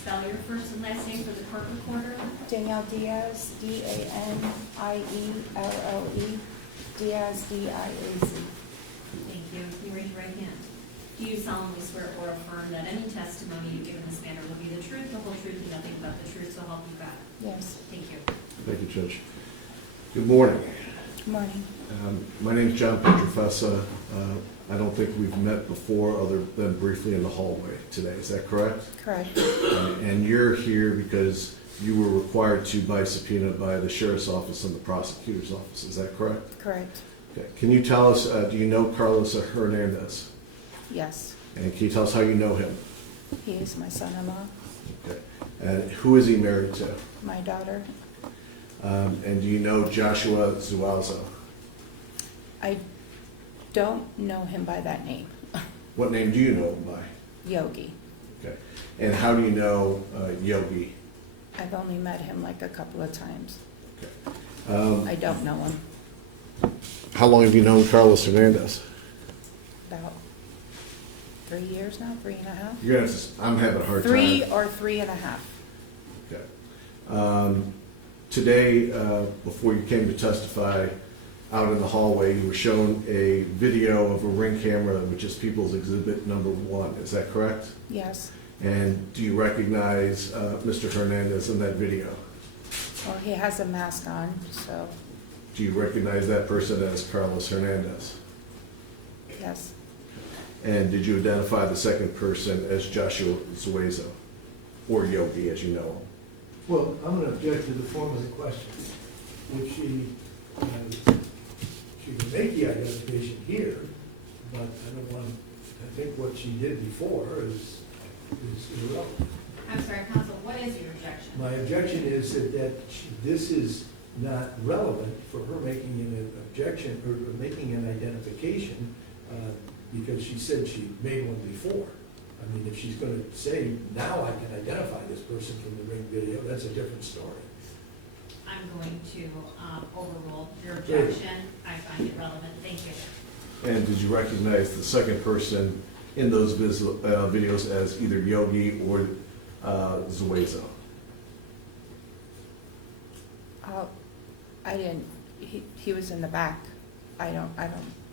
spell your first and last name for the court recorder? Danielle Diaz, D-A-N-I-E-L-L-E, Diaz, D-I-A-Z. Thank you. Can you raise your right hand? Do you solemnly swear or affirm that any testimony you give in this matter will be the truth, the whole truth, and nothing but the truth, so help you God? Yes. Thank you. Thank you, Judge. Good morning. Good morning. My name is John Pietrafessa. I don't think we've met before other than briefly in the hallway today. Is that correct? Correct. And you're here because you were required to by subpoena by the Sheriff's Office and the Prosecutor's Office. Is that correct? Correct. Okay. Can you tell us, do you know Carlos Hernandez? Yes. And can you tell us how you know him? He is my son-in-law, Okay. And who is he married to? my daughter. And do you know Joshua Zuazo? I don't know him by that name. What name do you know him by? Yogi. Okay. And how do you know Yogi? I've only met him like a couple of times. Okay. I don't know him. How long have you known Carlos Hernandez? About 3 years now, 3.5. You're gonna have to, I'm having a hard time. 3 or 3.5. Okay. Today, before you came to testify, out in the hallway, you were shown a video of a Ring camera, which is People's Exhibit Number 1. Is that correct? Yes. And do you recognize Mr. Hernandez in that video? Well, he has a mask on, so Do you recognize that person as Carlos Hernandez? yes. And did you identify the second person as Joshua Zuazo, or Yogi, as you know him? Well, I'm going to object to the form of the question. If she can make the identification here, but I don't want, I think what she did before is irrelevant. I'm sorry, counsel, what is your objection? My objection is this is not relevant for her making an objection or making an identification because she said she made one before. I mean, if she's going to say, now I can identify this person from the Ring video, that's a different story. I'm going to overrule your objection. I find it relevant. Thank you. And did you recognize the second person in those videos as either Yogi or Zuazo? I didn't, he was in the back. I don't.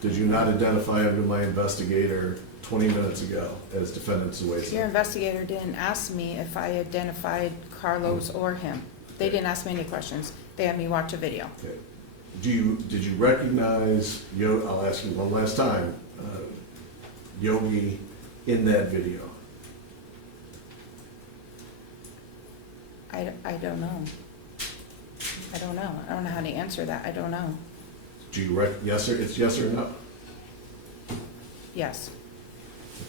Did you not identify him to my investigator 20 minutes ago as defendant Zuazo? Your investigator didn't ask me if I identified Carlos or him. They didn't ask me any questions. They had me watch a video. Okay. Did you recognize, I'll ask you one last time, Yogi in that video? I don't know. I don't know. I don't know how to answer that. I don't know. Do you yes or it's yes or no? Yes.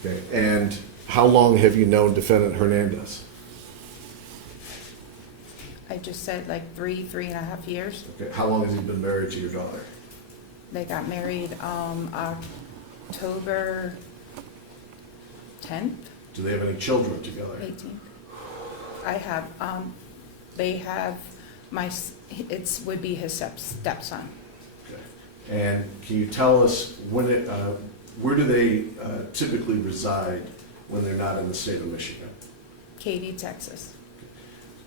Okay. And how long have you known defendant Hernandez? I just said like 3.5 years. Okay. How long has he been married to your daughter? They got married October 10th, Do they have any children together? 18th. I have, they have it would be his stepson. Okay. And can you tell us when where do they typically reside when they're not in the state of Michigan? Katy, Texas.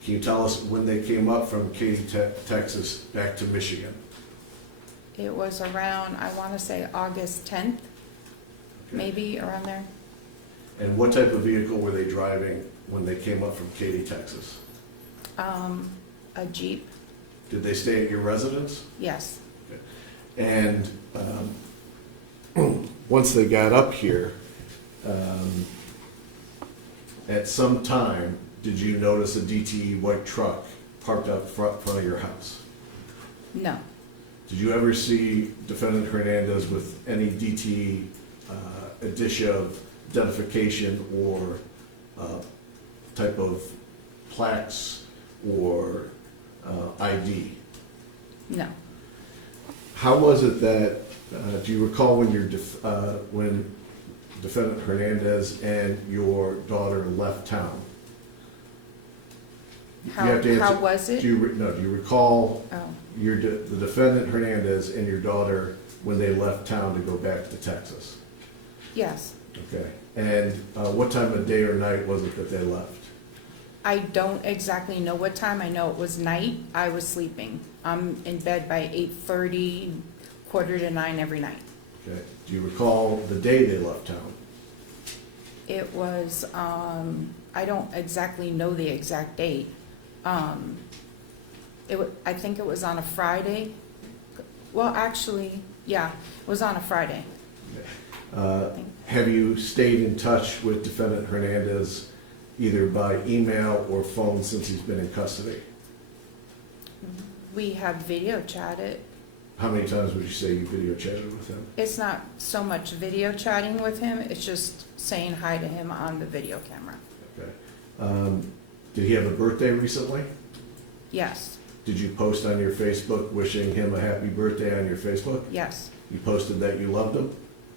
Can you tell us when they came up from Katy, Texas back to Michigan? It was around, I want to say August 10th, Okay. maybe around there. And what type of vehicle were they driving when they came up from Katy, Texas? A Jeep, Did they stay at your residence? yes. And once they got up here, at some time, did you notice a DTE white truck parked up front of your house? No, Did you ever see defendant Hernandez with any DTE addition of identification or type of plaques or ID? no. How was it that, do you recall when when defendant Hernandez and your daughter left town? How was it? Do you recall Oh, the defendant Hernandez and your daughter when they left town to go back to Texas? yes. Okay. And what time of day or night was it that they left? I don't exactly know what time. I know it was night. I was sleeping. I'm in bed by 8:30, 8:45 every night. Okay. Do you recall the day they left town? It was, I don't exactly know the exact date. I think it was on a Friday. Well, actually, yeah, it was on a Friday. Have you stayed in touch with Defendant Hernandez either by email or phone since he's been in custody? We have video chatted. How many times would you say you video chatted with him? It's not so much video chatting with him, it's just saying hi to him on the video camera. Okay. Did he have a birthday recently? Yes, Did you post on your Facebook wishing him a happy birthday on your Facebook? yes, You posted that you loved him?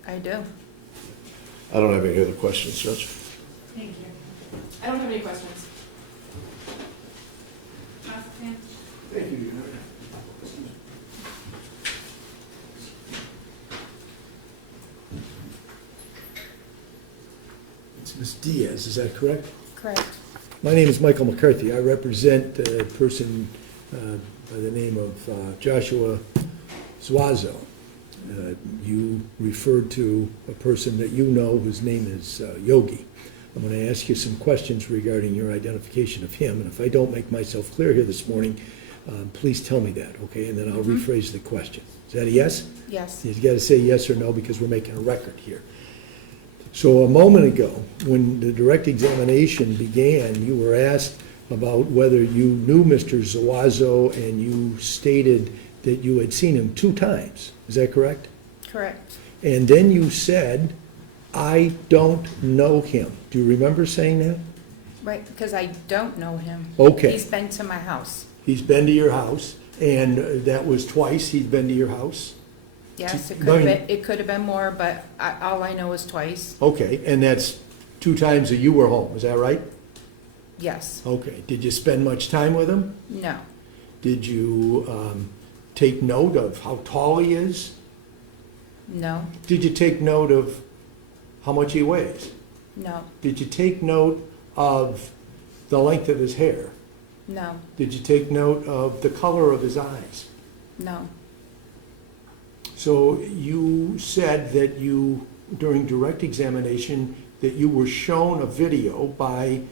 I do. I don't have any other questions, Judge. Thank you. I don't have any questions. Thank you. It's Ms. Diaz, is that correct? Correct. My name is Michael McCarthy. I represent a person by the name of Joshua Zuazo. You referred to a person that you know whose name is Yogi. I'm going to ask you some questions regarding your identification of him, and if I don't make myself clear here this morning, please tell me that, okay? And then I'll rephrase the question. Is that a yes? Yes, You've got to say yes or no because we're making a record here. So a moment ago, when the direct examination began, you were asked about whether you knew Mr. Zuazo, and you stated that you had seen him 2 times. Is that correct? correct. And then you said, I don't know him. Do you remember saying that? Right, because I don't know him. Okay. He's been to my house. He's been to your house, and that was twice he's been to your house? Yes, it No, could have been more, but all I know is twice. Okay, and that's 2 times that you were home, is that right? Yes, Okay. Did you spend much time with him? no, Did you take note of how tall he is? no, Did you take note of how much he weighs? no, Did you take note of the length of his hair? no, Did you take note of the color of his eyes? no, So you said that you, during direct examination, that you were shown a video by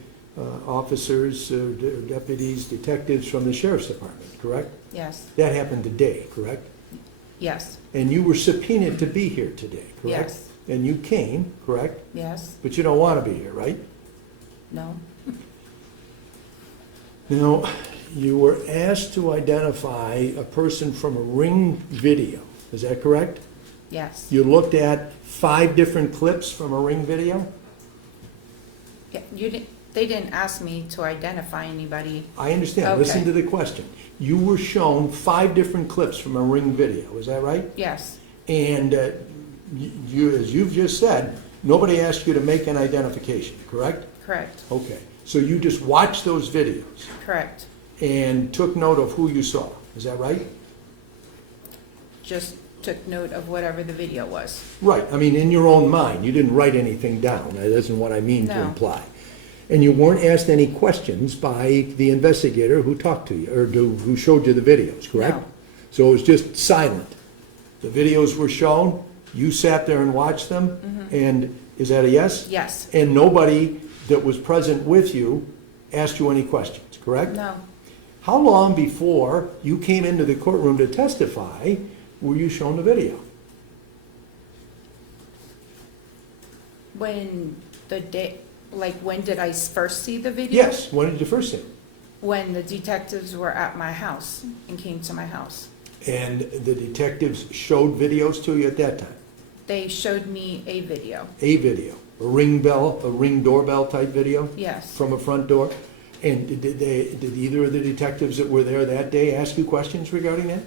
officers, deputies, detectives from the sheriff's department, correct? yes, That happened today, correct? yes, And you were subpoenaed to be here today, correct? Yes. And you came, correct? yes, But you don't want to be here, right? no, Now, you were asked to identify a person from a Ring video, is that correct? yes. You looked at 5 different clips from a Ring video? Yeah, they didn't ask me to identify anybody. I understand, Okay. listen to the question. You were shown 5 different clips from a Ring video, is that right? Yes, And you, as you've just said, nobody asked you to make an identification, correct? correct, Okay, so you just watched those videos correct. and took note of who you saw, is that right? Just took note of whatever the video was. Right, I mean, in your own mind, you didn't write anything down, that isn't what I mean to No. imply. And you weren't asked any questions by the investigator who talked to you, or who showed you the videos, correct? No. So it was just silent. The videos were shown, you sat there and watched them, and is that a yes? Yes, And nobody that was present with you asked you any questions, correct? no, How long before you came into the courtroom to testify were you shown the video? when the day, like, when did I first see the video? Yes, when did you first see it? When the detectives were at my house and came to my house. And the detectives showed videos to you at that time? They showed me a video. A video, a Ring doorbell type video Yes, from a front door? And did either of the detectives that were there that day ask you questions regarding that?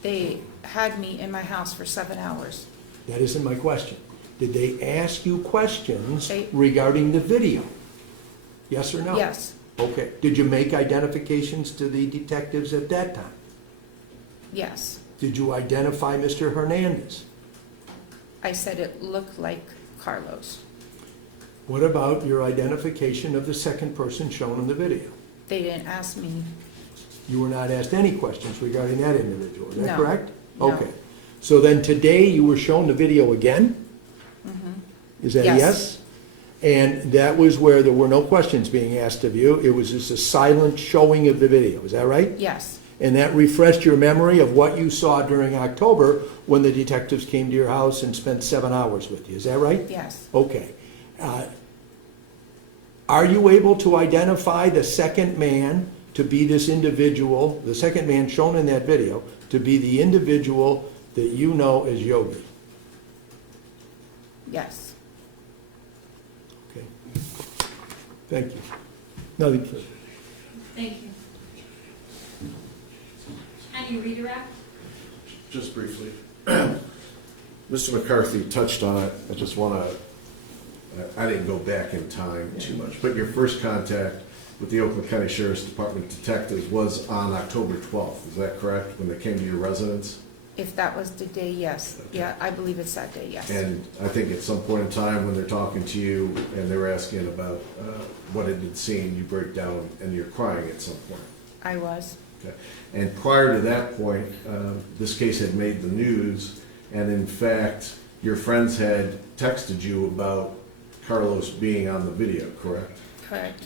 they had me in my house for 7 hours. That isn't my question. Did they ask you questions They- regarding the video? Yes or no? Yes, Okay. Did you make identifications to the detectives at that time? yes. Did you identify Mr. Hernandez? I said it looked like Carlos. What about your identification of the second person shown in the video? They didn't ask me. You were not asked any questions regarding that individual, is that No. correct? No. Okay. So then today you were shown the video again? Is that a Yes. yes? And that was where there were no questions being asked of you. It was just a silent showing of the video, is that right? Yes, And that refreshed your memory of what you saw during October when the detectives came to your house and spent 7 hours with you, is that right? yes, Okay. Are you able to identify the second man to be this individual, the second man shown in that video, to be the individual that you know as Yogi? yes. Okay. Thank you. Nothing further. Thank you. Any redirect? Just briefly. Mr. McCarthy touched on it. I just want to, I didn't go back in time too much, but your first contact with the Oakland County Sheriff's Department detectives was on October 12th. Is that correct? When they came to your residence? If that was the day, yes. Okay. Yeah, I believe it's that day, yes. And I think at some point in time when they're talking to you and they're asking about what it had seen, you break down and you're crying at some point. I was. Okay. And prior to that point, this case had made the news, and in fact, your friends had texted you about Carlos being on the video, correct? Correct.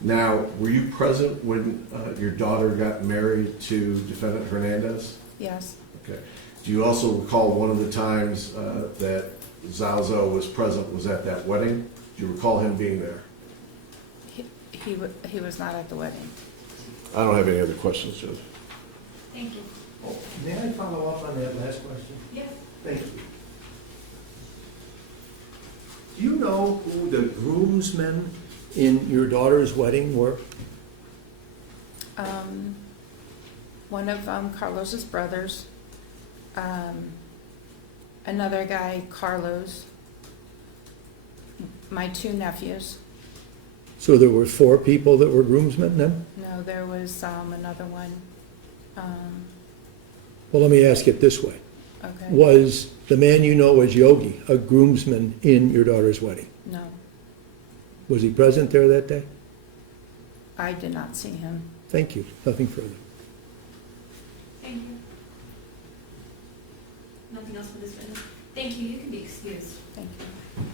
Now, were you present when your daughter got married to defendant Hernandez? Yes, Okay. Do you also recall one of the times that Zalzo was present was at that wedding? Do you recall him being there? he was not at the wedding. I don't have any other questions, Judge. Thank you. Oh, may I follow up on that last question? Yes. Thank you. Do you know who the groomsmen in your daughter's wedding were? One of Carlos's brothers, another guy, Carlos, my two nephews. So there were 4 people that were groomsmen then? No, there was another one. Well, let me ask it this way. Okay. Was the man you know as Yogi a groomsman in your daughter's wedding? No, Was he present there that day? I did not see him. Thank you. Nothing further. Thank you. Nothing else for this witness? Thank you. You can be excused. Thank you.